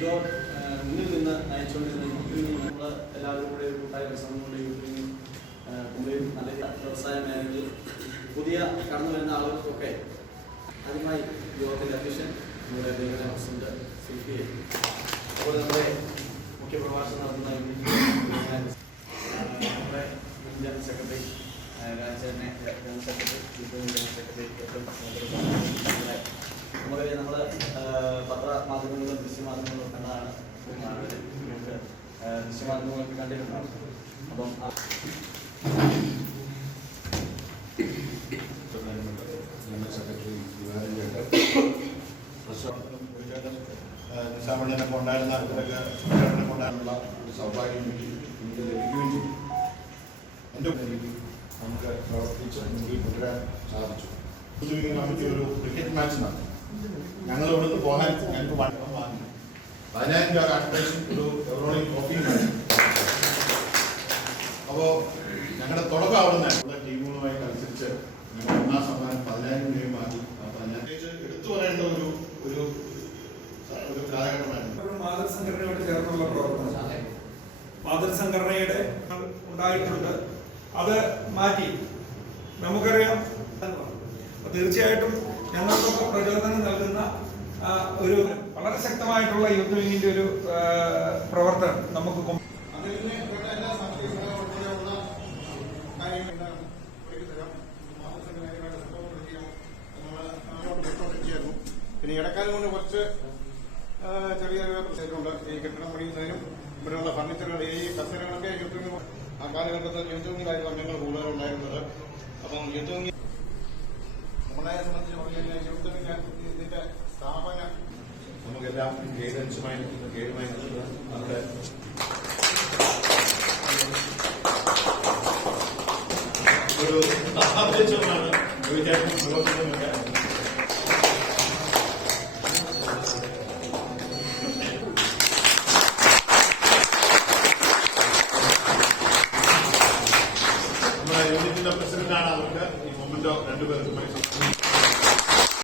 ജോ മുന്നിൽ നിന്ന് നയിച്ചുകൊണ്ടിരുന്ന യൂത്തിൽ നിന്ന് നമ്മൾ എല്ലാവരും കൂടെ ഒരു കൂട്ടായ പരിശ്രമം കൊണ്ട് യൂത്തിൽ കുമ്പയും നല്ല വ്യവസായ മേഖലയിൽ പുതിയ കടന്നു വരുന്ന ആളുകൾക്കൊക്കെ ആദ്യമായി യോഗത്തിന്റെ അധ്യക്ഷൻ നമ്മുടെ ലേഖന പ്രസിഡന്റ് സിൽഫി അതുപോലെ നമ്മുടെ മുഖ്യ പ്രഭാഷണം നടത്തുന്ന നമ്മുടെ ജനറൽ സെക്രട്ടറി രാജേനെ ജനറൽ സെക്രട്ടറി ജനറൽ സെക്രട്ടറി ഏറ്റവും നമ്മുടെ നമുക്കറിയാം നമ്മൾ പത്രമാധ്യമങ്ങളിലും ദൃശ്യമാധ്യമങ്ങളിലും കണ്ടതാണ് ആളുകൾ നിങ്ങൾക്ക് ദൃശ്യമാധ്യമങ്ങളൊക്കെ കണ്ടിട്ടുണ്ടാവും അപ്പം ഒരു നമുക്ക് പ്രവർത്തിച്ച് മുന്നിൽ കൊണ്ടുവരാൻ സാധിച്ചു നമുക്ക് ഒരു ക്രിക്കറ്റ് മാച്ച് നടത്തി ഞങ്ങൾ ഇവിടുന്ന് പോകാൻ ഞങ്ങൾക്ക് വണ്ണം വാങ്ങി. പതിനായിരം രൂപ അഡ്മിഷൻ ഒരു എവറോണിക് കോപ്പി അപ്പോൾ ഞങ്ങളുടെ തുടക്കം അവിടെ നിന്നുള്ള ടീമുകളുമായി അനുസരിച്ച് ഞങ്ങൾ ഒന്നാം സമ്മാനം പതിനായിരം രൂപയും വാങ്ങി. ആ എടുത്തു പറയേണ്ട ഒരു ഒരു ഒരു കാലഘട്ടമായിരുന്നു. ഒരു മാതൃസംഘടനയോട് ചേർന്നുള്ള പ്രവർത്തനം. മാതൃസംഘടനയുടെ ഉണ്ടായിട്ടുണ്ട്. അത് മാറ്റി. നമുക്കറിയാം. അപ്പൊ തീർച്ചയായിട്ടും ഞങ്ങൾക്കൊക്കെ പ്രചോദനം നൽകുന്ന ഒരു വളരെ ശക്തമായിട്ടുള്ള യൂത്ത് വിങ്ങിന്റെ ഒരു പ്രവർത്തനം നമുക്ക് പിന്നെ ഇടക്കാലം കൊണ്ട് കുറച്ച് ചെറിയ ചെറിയ പ്രശ്നങ്ങളുണ്ട്. ഈ കെട്ടിടം പണിയുന്നതിനും ഇവിടെയുള്ള ഫർണിച്ചറുകൾ ഈ കത്തിരകളൊക്കെ യൂത്ത് ആ കാലഘട്ടത്തിൽ യൂത്ത് വിങ്ങിലായിരുന്നു അംഗങ്ങൾ കൂടുതലുണ്ടായിരുന്നത്. അപ്പം യൂത്ത് നമ്മളെ നമുക്കെല്ലാം ഗൈഡൻസുമായി ഗൈഡുമായി നിൽക്കുന്ന നമ്മുടെ ഒരു പ്രവർത്തനമൊക്കെ നമ്മുടെ യൂണിറ്റിന്റെ പ്രസിഡന്റാണ് അവർക്ക് ഈ മൊമെന്റോ രണ്ടുപേർക്കും